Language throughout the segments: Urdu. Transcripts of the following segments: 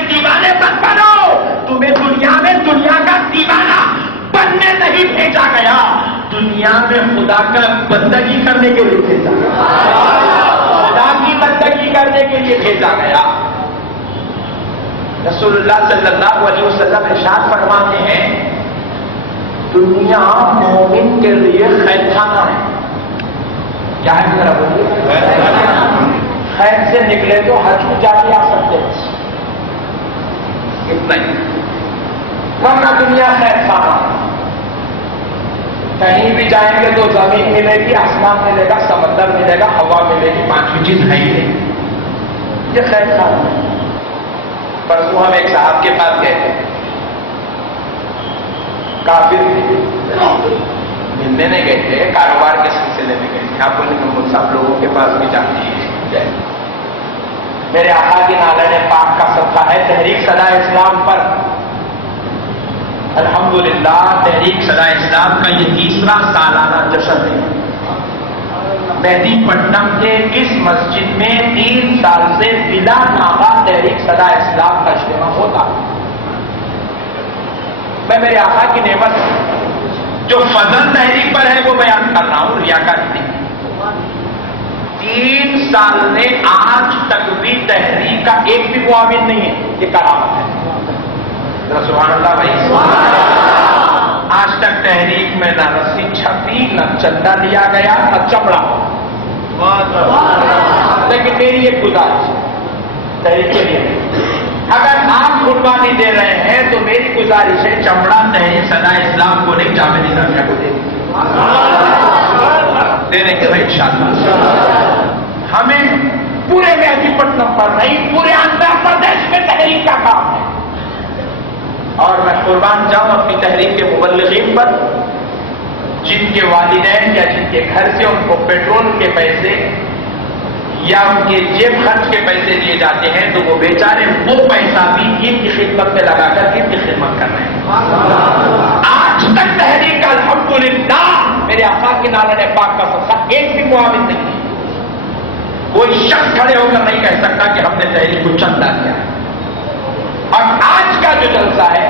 کے دیوانے مت بنو. تمہیں دنیا میں دنیا کا دیوانہ بننے نہیں بھیجا گیا, دنیا میں خدا کا بندگی کرنے کے لیے بھیجا گیا, خدا کی بندگی کرنے کے لیے بھیجا گیا. رسول اللہ صلی اللہ علیہ وسلم ارشاد فرماتے ہیں دنیا مومن کے لیے خیر خانہ ہے. کیا ہے ذرا بولیے؟ خیر سے نکلے تو حج کو جا کے آ سکتے ہیں, اتنا ہی. ورنہ دنیا خیر خانہ, کہیں بھی جائیں گے تو زمین ملے گی, آسمان ملے گا, سمندر ملے گا, ہوا ملے گی, پانچویں چیز ہے ہی نہیں. یہ خیر خانہ ہے. پرسوں ہم ایک صاحب کے پاس گئے تھے, کافر ملنے نہیں گئے تھے, کاروبار کے سلسلے میں گئے تھے. آپ بولے کہ سب لوگوں کے پاس بھی جاتی ہے. میرے آقا کی نالے پاک کا صدقہ ہے تحریک صدائے اسلام پر. الحمدللہ تحریک صدائے اسلام کا یہ 3واں سالانہ جشن ہے. مہدی پٹنم کے اس مسجد میں 3 سال سے بلا ناغہ تحریک صدائے اسلام کا اجتماع ہوتا. میں میرے آقا کی نعمت جو فضل تحریک پر ہے وہ بیان کر رہا ہوں, ریاکاری نہیں. 3 سال میں آج تک بھی تحریک کا ایک بھی معاون نہیں ہے. یہ کرامت ہے. سبحان اللہ بھائی. آج تک تحریک میں نہ رسی چھپی, نہ چندہ لیا گیا, نہ چمڑا. لیکن میری ایک گزارش تحریک کے لیے, اگر آپ قربانی دے رہے ہیں تو میری گزارش ہے چمڑا تحریک صدائے اسلام کو نہیں, جامع نظامیہ کو دے دیں گے بھائی انشاءاللہ. ہمیں پورے مہدی پٹنم پر نہیں, پورے آندھرا پردیش میں تحریک کا کام ہے. اور میں قربان جاؤں اپنی تحریک کے مبلغین پر, جن کے والدین یا جن کے گھر سے ان کو پیٹرول کے پیسے یا ان کے جیب خرچ کے پیسے دیے جاتے ہیں, تو وہ بیچارے وہ پیسہ بھی دین کی خدمت میں لگا کر دین کی خدمت کر رہے ہیں. آج تک تحریک الحمدللہ میرے آقا کے نالے پاک کا صدقہ ایک بھی معاون نہیں ہے. کوئی شخص کھڑے ہو کر نہیں کہہ سکتا کہ ہم نے تحریک کو چندہ کیا ہے. اور آج کا جو جلسہ ہے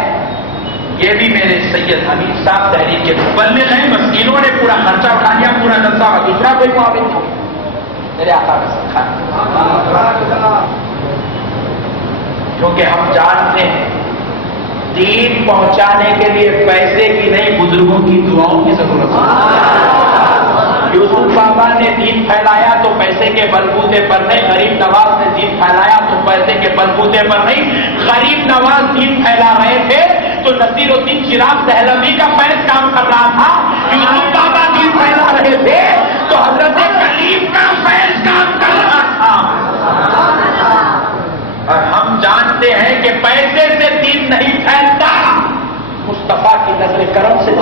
یہ بھی میرے سید حمید صاحب تحریک کے مبلغ ہیں, بس انہوں نے پورا خرچہ اٹھا لیا, پورا جلسہ, دوسرا کوئی معاون نہیں. میرے آقا کا صدقہ, کیونکہ ہم جانتے ہیں دین پہنچانے کے لیے پیسے کی نہیں بزرگوں کی دعاؤں کی ضرورت ہے. یوسف بابا نے دین پھیلایا تو پیسے کے بلبوتے پر نہیں, غریب نواز نے دین پھیلایا تو پیسے کے بلبوتے پر نہیں. غریب نواز دین پھیلا رہے تھے تو نصیر الدین چراغ دہلوی کا فیض کام کر رہا تھا. یوسف بابا دین پھیلا رہے تھے تو حضرت کلیم کا فیض کام کر رہا تھا. اور ہم جانتے ہیں کہ پیسے سے دین نہیں پھیلتا, مصطفیٰ کی نظر کرم سے.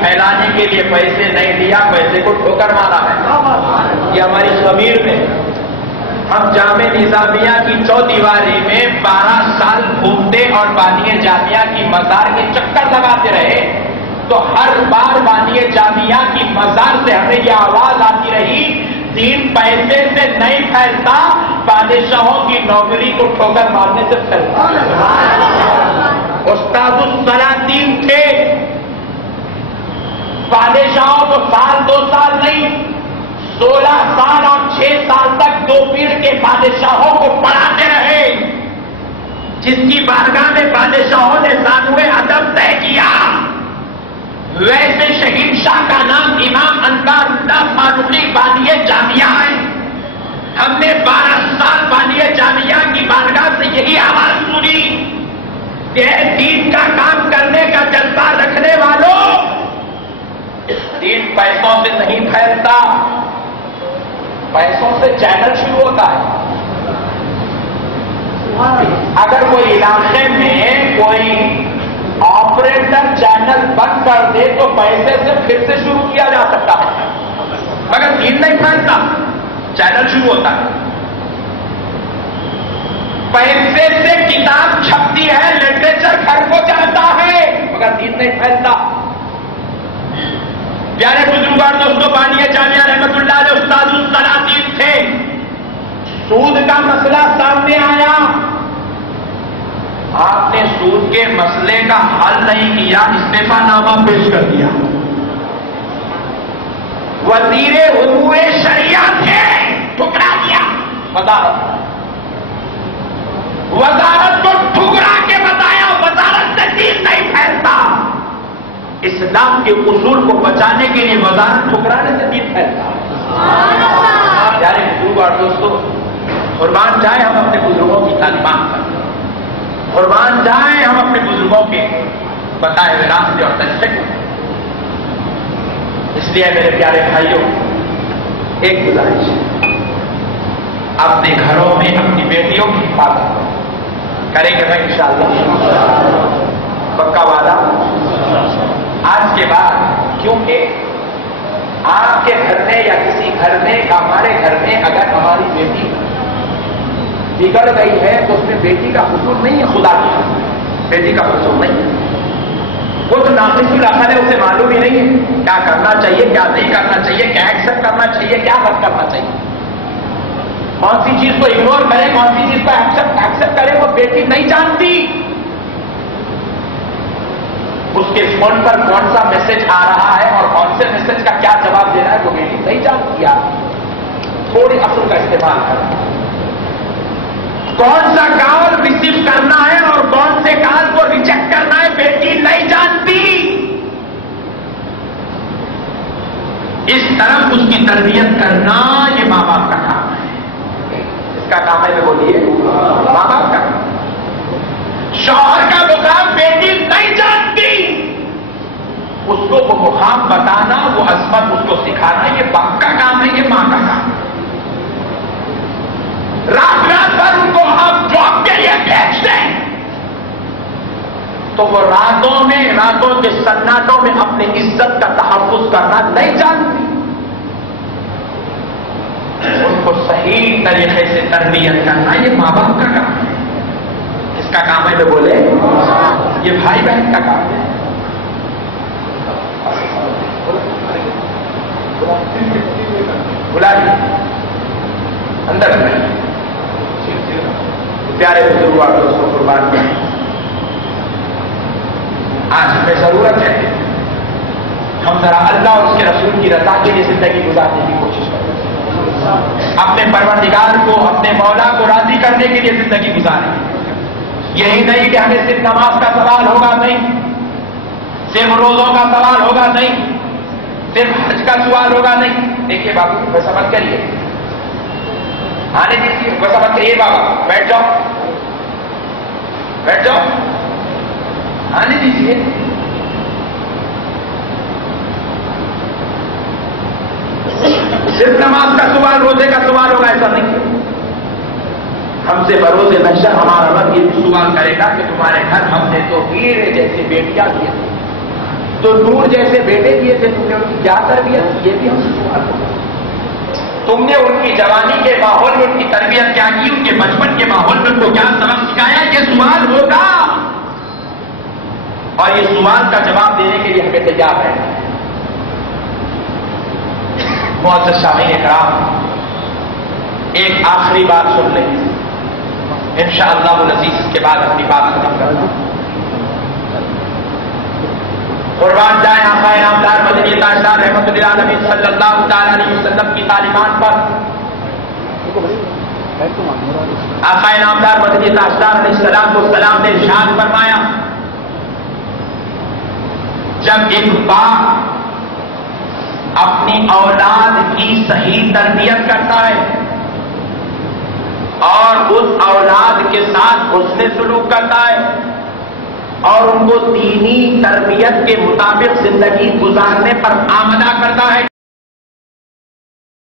پھیلانے کے لیے پیسے نہیں دیا, پیسے کو ٹھوکر مارا ہے. یہ ہماری خمیر میں. ہم جامع نظامیہ کی چودیواری میں 12 سال گھومتے اور بانیہ جامعہ کی مزار کے چکر لگاتے رہے, تو ہر بار بانیہ جامعہ کی مزار سے ہمیں یہ آواز آتی رہی دین پیسے سے نہیں پھیلتا, بادشاہوں کی نوکری کو ٹھوکر مارنے سے پھیلتا. استاد السلاطین تھے, بادشاہوں کو 1 2 سال نہیں 16 سال اور 6 سال تک 2 پیڑھ کے بادشاہوں کو پڑھاتے رہے. جس کی بارگاہ میں بادشاہوں نے ثانوِ ادب طے کیا, ویسے شہید شاہ کا نام امام انوار اللہ فاروقی بانیہ جامعہ ہے. ہم نے 12 سال بانیہ جامعہ کی بارگاہ سے یہی آواز سنی کہ دین کا کام کرنے کا جذبہ رکھنے والوں, دین پیسوں سے نہیں پھیلتا، پیسوں سے چینل شروع ہوتا ہے۔ اگر کوئی علاقے میں کوئی آپریٹر چینل بند کر دے تو پیسے سے پھر سے شروع کیا جا سکتا ہے، مگر دین نہیں پھیلتا، چینل شروع ہوتا ہے۔ پیسے سے کتاب چھپتی ہے، لٹریچر گھر کو جاتا ہے، مگر دین نہیں پھیلتا۔ پیارے بزرگار دوستوں، بانیہ جامعہ رحمت اللہ علیہ استاد الصلاطین تھے، سود کا مسئلہ سامنے آیا، آپ نے سود کے مسئلے کا حل نہیں کیا، استعفا نامہ پیش کر دیا۔ وزیر امور شریعت تھے، ٹھکرا دیا وزارت کو ٹھکرا کے بتایا وزارت سے دین نہیں پھیلتا۔ اسلام کے اصول کو بچانے کے لیے وزارت ٹھکرانے سے دین پھیلتا۔ پیارے بزرگ اور دوستوں، قربان جائیں ہم اپنے بزرگوں کی تعلیمات پر، قربان جائیں ہم اپنے بزرگوں کے بتائے ہوئے راستے اور طریقے پر۔ اس لیے میرے پیارے بھائیوں، ایک گزارش، اپنے گھروں میں اپنی بیٹیوں کی حفاظت کریں گے میں انشاءاللہ، پکا وعدہ۔ آج کے بعد کیونکہ آپ کے گھر میں یا کسی گھر میں، ہمارے گھر میں اگر ہماری بیٹی بگڑ گئی ہے تو اس میں بیٹی کا قصور نہیں ہے، خدا کی بیٹی کا قصور نہیں ہے، وہ تو ناقص العقل ہے، اسے معلوم ہی نہیں ہے کیا کرنا چاہیے، کیا نہیں کرنا چاہیے، کیا ایکسپٹ کرنا چاہیے، کیا رد کرنا چاہیے، کون سی چیز کو اگنور کرے، کون سی چیز کو ایکسپٹ کرے، وہ بیٹی نہیں جانتی۔ اس کے فون پر کون سا میسج آ رہا ہے اور کون سے میسج کا کیا جواب دینا ہے وہ بیٹی نہیں جانتی۔ تھوڑی عقل کا استعمال کرنا، کون سا کال ریسیو کرنا ہے اور کون سے کال کو ریجیکٹ کرنا ہے بیٹی نہیں جانتی۔ اس طرف اس کی تربیت کرنا یہ ماں باپ کا کام ہے، اس کا کام ہے میں بولیے ماں باپ کا کام۔ شوہر کا مقام بیٹی نہیں جانتی، اس کو وہ مقام بتانا، وہ عظمت اس کو سکھانا، یہ باپ کا کام ہے، یہ ماں کا کام ہے۔ رات رات بھر ان کو ہم جاب کے لیے بھیجتے ہیں تو وہ راتوں کے سناٹوں میں اپنی عزت کا تحفظ کرنا نہیں جانتی۔ ان کو صحیح طریقے سے تربیت کرنا یہ ماں باپ کا کام ہے، اس کا کام ہے جو بولے یہ بھائی بہن کا کام ہے۔ بلا اندر میں پیارے بزرگ اور دوستوں، قربان میں آج ہمیں ضرورت ہے ہم ذرا اللہ اور اس کے رسول کی رضا کے لیے زندگی گزارنے کی کوشش کریں، اپنے پروردگار کو، اپنے مولا کو راضی کرنے کے لیے زندگی گزاریں۔ یہی نہیں کہ ہمیں صرف نماز کا سوال ہوگا، نہیں، صرف روزوں کا سوال ہوگا، نہیں، صرف حج کا سوال ہوگا، نہیں۔ دیکھیے بابو، ویسا مت کریے، آنے دیجیے، ویسا مت کریے بابا، بیٹھ جاؤ بیٹھ جاؤ، آنے دیجیے۔ صرف نماز کا سوال، روزے کا سوال ہوگا ایسا نہیں۔ ہم سے بروز محشر ہمارا رب یہ سوال کرے گا کہ تمہارے گھر ہم نے تو ہیرے جیسے بیٹیاں دیے تھے، تو نور جیسے بیٹے دیے تھے، تم نے ان کی کیا تربیت، یہ بھی ہم سے سوال ہوگا۔ تم نے ان کی جوانی کے ماحول میں ان کی تربیت کیا کی، ان کے بچپن کے ماحول میں ان کو کیا سبق سکھایا، یہ سوال ہوگا، اور یہ سوال کا جواب دینے کے لیے ہمیں تیار ہے۔ معزز سامعین کرام، ایک آخری بات سن لیں، انشاءاللہ العزیز اس کے بعد اپنی بات ختم کر دوں۔ قربان جائیں آقا نامدار مدنی تاجدار رحمت اللہ علیہ صلی اللہ تعالی علیہ وسلم کی تعلیمات پر۔ آقا نامدار مدنی تاجدار علیہ السلام نے ارشاد فرمایا، جب ایک باپ اپنی اولاد کی صحیح تربیت کرتا ہے اور اس اولاد کے ساتھ حسن سلوک کرتا ہے اور ان کو دینی تربیت کے مطابق زندگی گزارنے پر آمادہ کرتا ہے۔